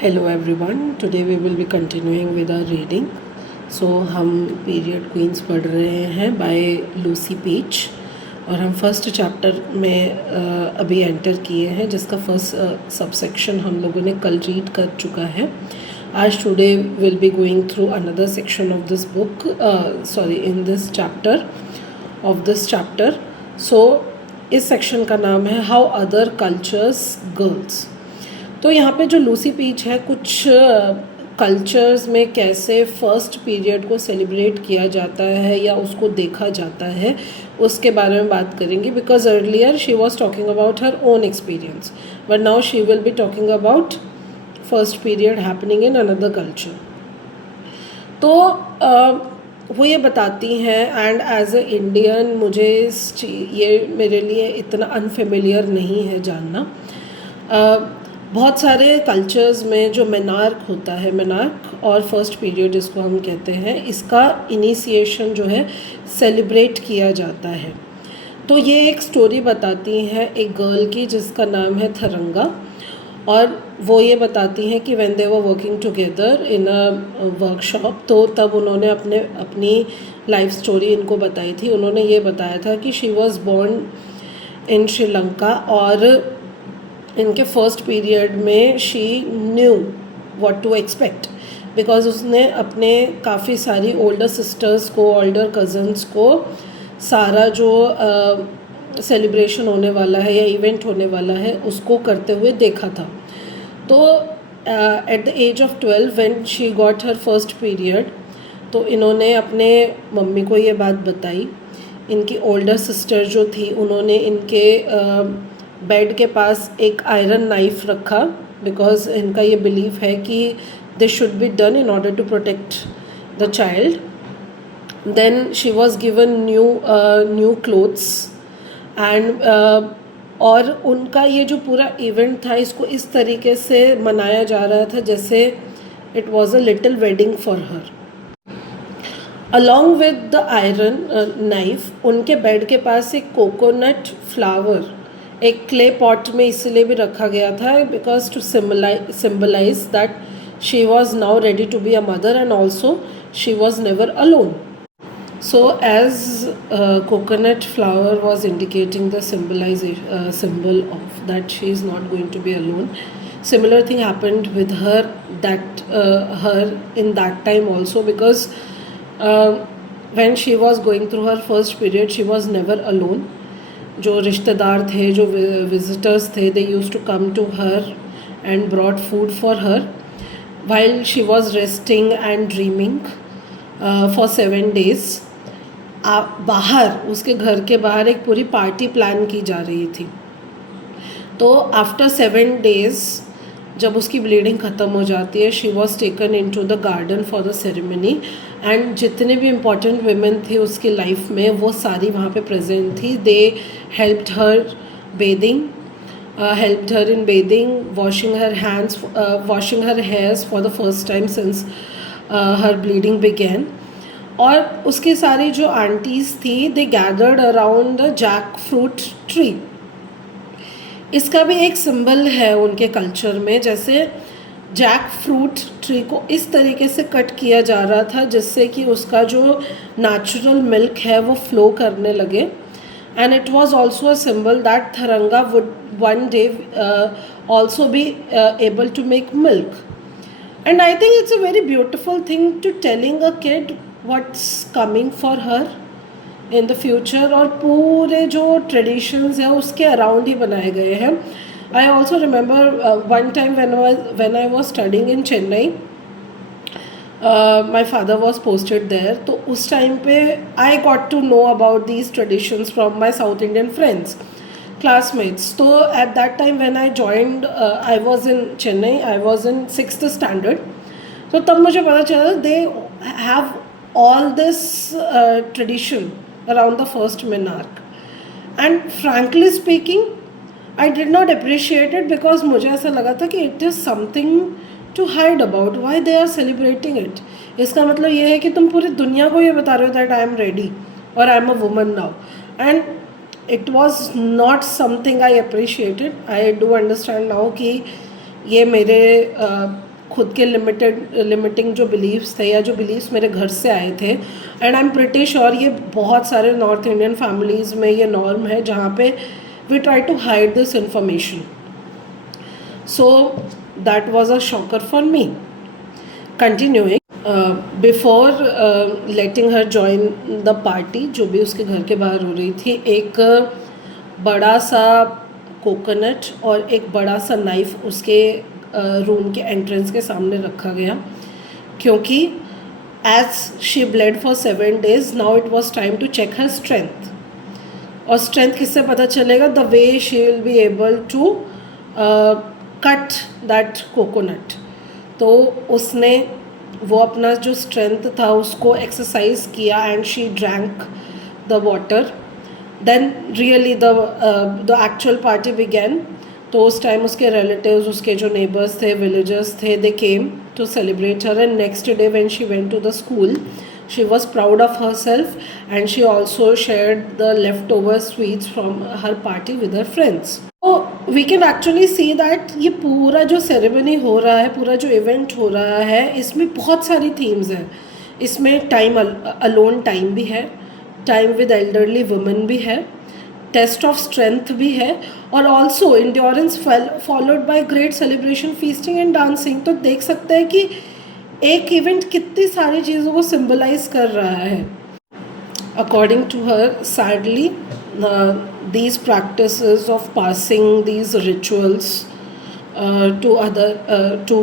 Hello everyone, today we will be continuing with our reading. So हम period queen's पढ़ रहे हैं bye Lucy पेच और हम फर्स्ट चैप्टर में अभी एंटर किए हैं जिसका फर्स्ट सबसेक्शन हम लोगों ने कल रीड कर चुका है. आज today will be going through another section of this book in this chapter of this chapter. So इस सेक्शन का नाम है हाउ अदर कल्चर्स गर्ल्स. तो यहाँ पे जो लूसी पेच है कुछ कल्चर्स में कैसे फर्स्ट पीरियड को सेलिब्रेट किया जाता है या उसको देखा जाता है उसके बारे में बात करेंगे. Because earlier she was talking about her own experience but now she will be talking about first period happening in another culture. तो वो ये बताती हैं एंड एज अ इंडियन मुझे ये मेरे लिए इतना अनफेमिलियर नहीं है जानना. बहुत सारे कल्चर्स में जो मेनार्क होता है, मेनार्क और फर्स्ट पीरियड जिसको हम कहते हैं, इसका इनिशिएशन जो है सेलिब्रेट किया जाता है. तो ये एक स्टोरी बताती है एक गर्ल की जिसका नाम है थरंगा. और वो ये बताती हैं कि when they were working together in a workshop, तो तब उन्होंने अपनी लाइफ स्टोरी इनको बताई थी. उन्होंने ये बताया था कि she was born in Sri Lanka और इनके फर्स्ट पीरियड में she knew what to expect because उसने अपने काफ़ी सारी ओल्डर सिस्टर्स को, ओल्डर कज़न्स को सारा जो सेलिब्रेशन होने वाला है या इवेंट होने वाला है उसको करते हुए देखा था. तो at the age of 12 when she got her first period, तो इन्होंने अपने मम्मी को ये बात बताई. इनकी ओल्डर सिस्टर जो थी उन्होंने इनके बेड के पास एक आयरन नाइफ रखा बिकॉज इनका ये बिलीव है कि this should be done in order to protect the child. Then she was given new clothes and और उनका ये जो पूरा इवेंट था इसको इस तरीके से मनाया जा रहा था जैसे it was a little wedding for her. Along with the iron knife उनके बेड के पास एक कोकोनट फ्लावर एक क्ले पॉट में इसलिए भी रखा गया था because to symbolise that she was now ready to be a mother and also she was never alone. So as coconut flower was indicating the symbol of that she is not going to be alone. Similar thing happened with her in that time also because when she was going through her first period she was never alone. जो रिश्तेदार थे, जो visitors थे, they used to come to her and brought food for her while she was resting and dreaming for 7 days. बाहर उसके घर के बाहर एक पूरी पार्टी प्लान की जा रही थी. तो आफ्टर 7 days जब उसकी ब्लीडिंग ख़त्म हो जाती है she was taken in to the garden for the ceremony and जितने भी इम्पॉर्टेंट वुमेन थे उसकी लाइफ में वो सारी वहाँ पे प्रेजेंट थी. दे helped her bathing, helped her in bathing, washing her hands, washing her hairs for the first time since her bleeding began. और उसकी सारी जो आंटीज़ थी they gathered around the jackfruit tree. इसका भी एक सिंबल है उनके कल्चर में, जैसे जैक फ्रूट ट्री को इस तरीके से कट किया जा रहा था जिससे कि उसका जो नेचुरल मिल्क है वो फ्लो करने लगे. And it was also a symbol that Tharanga would one day also be able to make milk. And I think it's a very beautiful thing to telling a kid what's coming for her in the future. और पूरे जो traditions है उसके around ही बनाए गए हैं. I also remember one time when I was studying in Chennai, my father was posted there. तो उस टाइम पे I got to know about these traditions from my South Indian friends, classmates. तो at that time when I joined, I was in Chennai. I was in 6th standard. तो तब मुझे पता चला they have all this tradition around the first monarch. And frankly speaking, I did not appreciate it because मुझे ऐसा लगा था कि it is something to hide about. Why they are celebrating it? इसका मतलब ये है कि तुम पूरी दुनिया को ये बता रहे हो that I am ready or I am a woman now. And it was not something I appreciated. I do understand now कि ये मेरे खुद के लिमिटिंग जो बिलीव्स थे या जो बिलीव्स मेरे घर से आए थे, and I am pretty sure ये बहुत सारे नॉर्थ इंडियन फैमिलीज़ में ये नॉर्म है जहाँ पे we try to hide this information. So that was a shocker for me. Continuing, before letting her join the party, जो भी उसके घर के बाहर हो रही थी, एक बड़ा सा कोकोनट और एक बड़ा सा नाइफ उसके रूम के एंट्रेंस के सामने रखा गया, क्योंकि as she bled for 7 days now it was time to check her strength. और स्ट्रेंथ किससे पता चलेगा? The way she will be able to cut that coconut. तो उसने वो अपना जो स्ट्रेंथ था उसको एक्सरसाइज किया and she drank the water. Then really the actual party began. तो उस टाइम उसके रिलेटिव्स, उसके जो नेबर्स थे, विलेजर्स थे, they came to celebrate her. And next day when she went to the school, she was proud of her self and she also shared the left over sweets from her party with her friends. तो we can actually see that ये पूरा जो ceremony हो रहा है, पूरा जो event हो रहा है, इसमें बहुत सारी थीम्स हैं. इसमें टाइम अलोन टाइम भी है, टाइम विद एल्डरली वुमेन भी है, टेस्ट ऑफ स्ट्रेंथ भी है, और also endurance followed by great celebration, feasting and dancing. तो देख सकते हैं कि एक इवेंट कितनी सारी चीज़ों को सिम्बलाइज कर रहा है. According to her, sadly these practices of passing these rituals to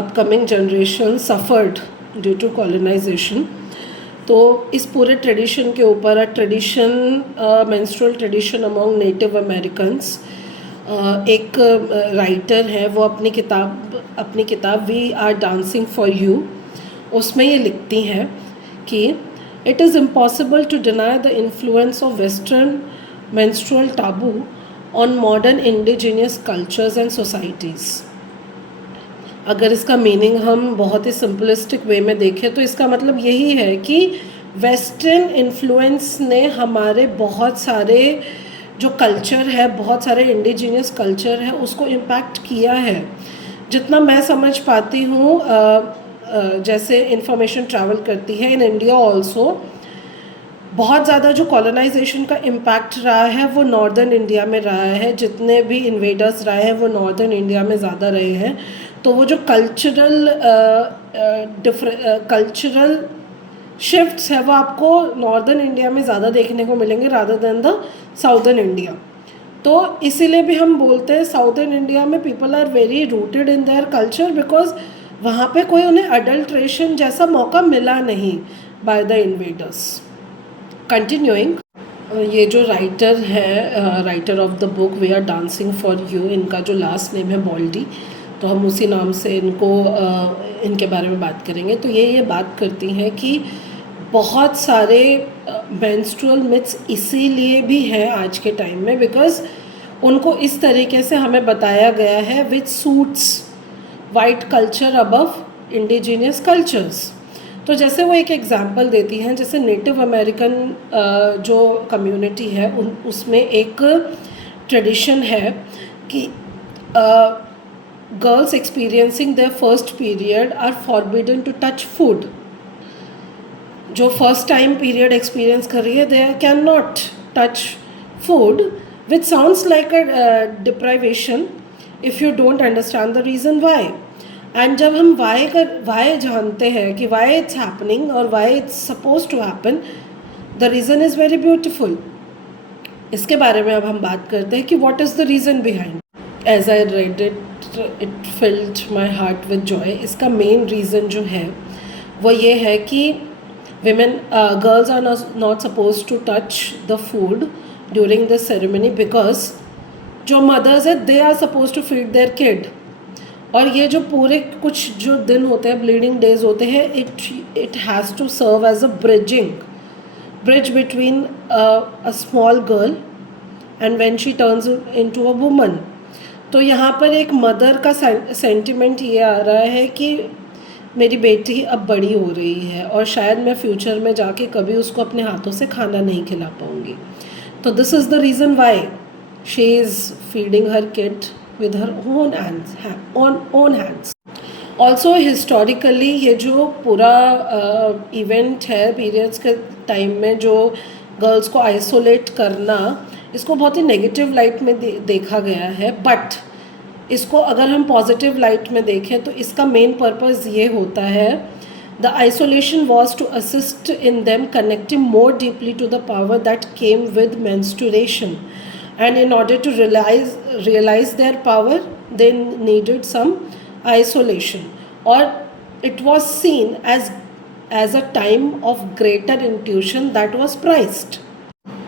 upcoming generations suffered due to colonization. तो इस पूरे ट्रेडिशन के ऊपर, a tradition, menstrual tradition among Native Americans, एक राइटर है, वो अपनी किताब we are dancing for you, उसमें ये लिखती हैं कि it is impossible to deny the influence of western menstrual taboo on modern indigenous cultures and societies. अगर इसका मीनिंग हम बहुत ही सिंपलिस्टिक वे में देखें तो इसका मतलब यही है कि वेस्टर्न इन्फ्लुएंस ने हमारे बहुत सारे जो कल्चर है, बहुत सारे इंडिजीनियस कल्चर है, उसको इम्पैक्ट किया है. जितना मैं समझ पाती हूँ, जैसे इंफॉर्मेशन ट्रैवल करती है इन इंडिया ऑल्सो, बहुत ज़्यादा जो कॉलोनाइजेशन का इम्पैक्ट रहा है वो नॉर्दर्न इंडिया में रहा है. जितने भी इन्वेडर्स रहे हैं वो नॉर्दर्न इंडिया में ज़्यादा रहे हैं. तो वो जो कल्चरल शिफ्ट्स है वो आपको नॉर्दर्न इंडिया में ज़्यादा देखने को मिलेंगे rather than the southern India. तो इसीलिए भी हम बोलते हैं साउदर्न इंडिया में people are very rooted in their culture, because वहाँ पे कोई उन्हें अडल्ट्रेशन जैसा मौका मिला नहीं बाय द इन्वेडर्स. कंटिन्यूइंग, ये जो राइटर है, writer of the book we are dancing for you, इनका जो लास्ट नेम है बॉल्डी, तो हम उसी नाम से इनके बारे में बात करेंगे. तो ये बात करती हैं कि बहुत सारे मेंस्ट्रुअल मिथ्स इसीलिए भी हैं आज के टाइम में बिकॉज उनको इस तरीके से हमें बताया गया है which suits white culture above indigenous cultures. तो जैसे वो एक एग्जांपल देती हैं, जैसे नेटिव अमेरिकन जो कम्युनिटी है उसमें एक ट्रेडिशन है कि girls experiencing their first period are forbidden to touch food. जो फर्स्ट टाइम पीरियड एक्सपीरियंस कर रही है they can not touch food, which sounds like a deprivation if you don't understand the reason why. And जब हम why जानते हैं कि why it's happening और why it's suppose to happen, the reason is very beautiful. इसके बारे में अब हम बात करते हैं कि what is the reason behind. As I read it filled my heart with joy. इसका मेन रीज़न जो है वो ये है कि girls are not suppose to touch the food during the ceremony because जो मदर्स है they are suppose to feed their kid. और ये जो पूरे कुछ जो दिन होते हैं, ब्लीडिंग डेज होते हैं, it has to serve as a bridge between a small girl and when she turns into a woman. तो यहाँ पर एक मदर का सेंटिमेंट ये आ रहा है कि मेरी बेटी अब बड़ी हो रही है और शायद मैं फ्यूचर में जाके कभी उसको अपने हाथों से खाना नहीं खिला पाऊँगी. तो this is the reason why she is feeding her kid with her own hands. Also historically ये जो पूरा इवेंट है पीरियड्स के टाइम में जो गर्ल्स को आइसोलेट करना, इसको बहुत ही नेगेटिव लाइट में देखा गया है। बट इसको अगर हम पॉजिटिव लाइट में देखें तो इसका मेन पर्पस ये होता है, the isolation was to assist in them connecting more deeply to the power that came with menstruation, and in order to realize their power they needed some isolation, or it was seen as a time of greater intuition that was prized.